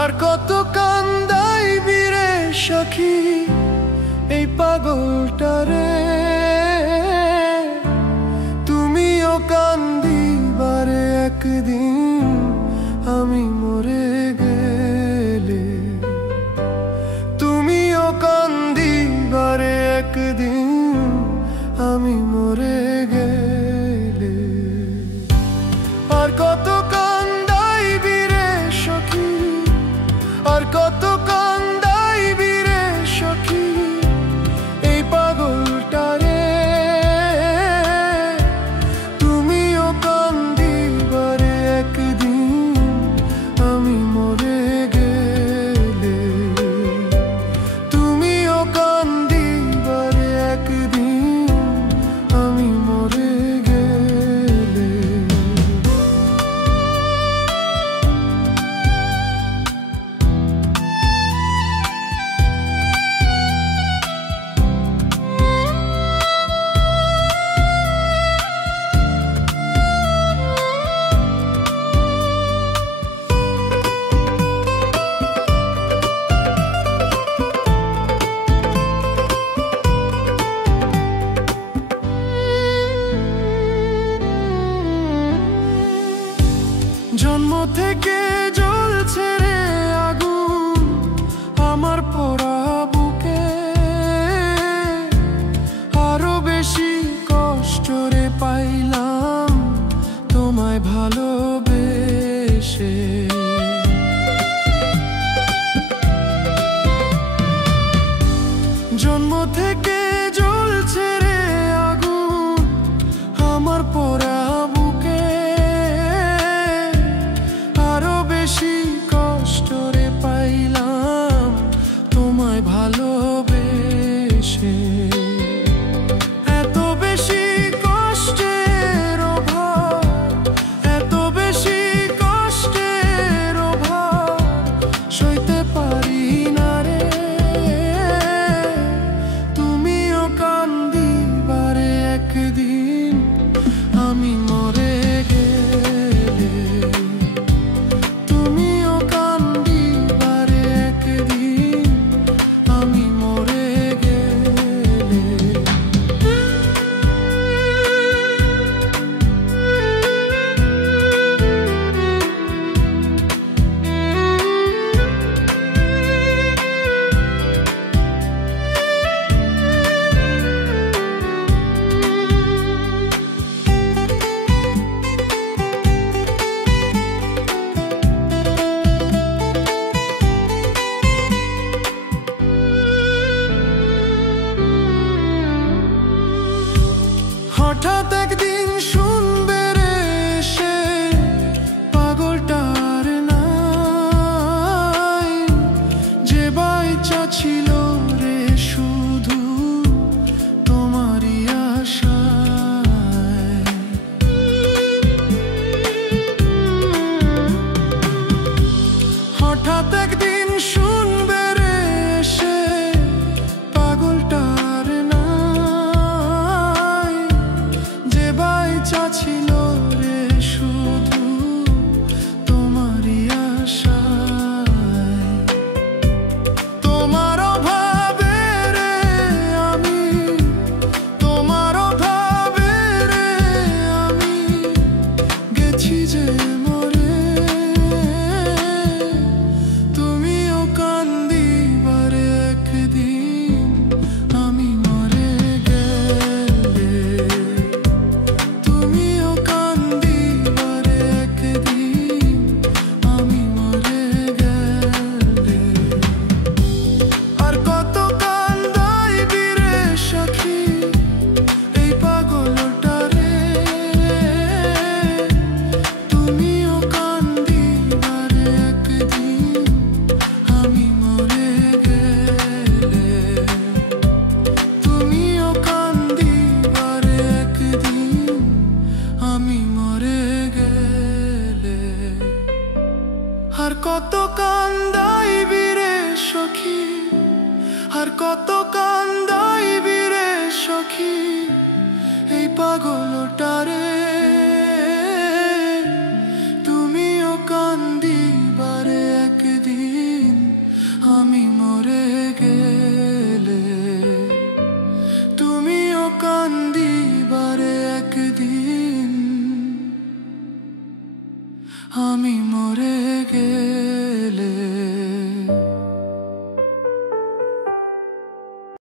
আর কত কান্দাই বিরে সখী এই পাগলটারে, তুমিও কান্দিবারে একদিন আমি মরে গেলে, তুমিও কান্দিবারে একদিন আমি মরে গেলে। আর কত কান্দাই বিরে সখী, আর কত কান্দাই বিরে সখী এই পাগলটারে, তুমিও কান্দিবারে একদিন আমি মরে গেলে, তুমিও কান্দিবারে একদিন আমি মরে গেলে। জন্ম থেকে জ্বলছে রে আগুন আমার পোড়া বুকে, আরো বেশি কষ্ট রে পাইলাম তোমায় ভালোবেসে। জন্ম থেকে জ্বলছে রে আগুন আমার পোড়া বুকে, আরো বেশি কষ্ট রে পাইলাম তোমায় ভালোবেসে। এত বেশি কষ্টের অভাব, এত বেশি কষ্টের অভাব সইতে পারি না রে, তুমিও কান্দিবারে একদিন আমি মরে গেলে, তুমিও কান্দিবারে একদিন আমি মরে গেলে। হঠাৎ একদিন শুনবে রে সে পাগলটার নাই, যে বাইচা ছিল রে শুধু তোমারই আশায়। হঠাৎ একদিন শুনবে রে সে পাগলটার নাই, যে বাইচা কান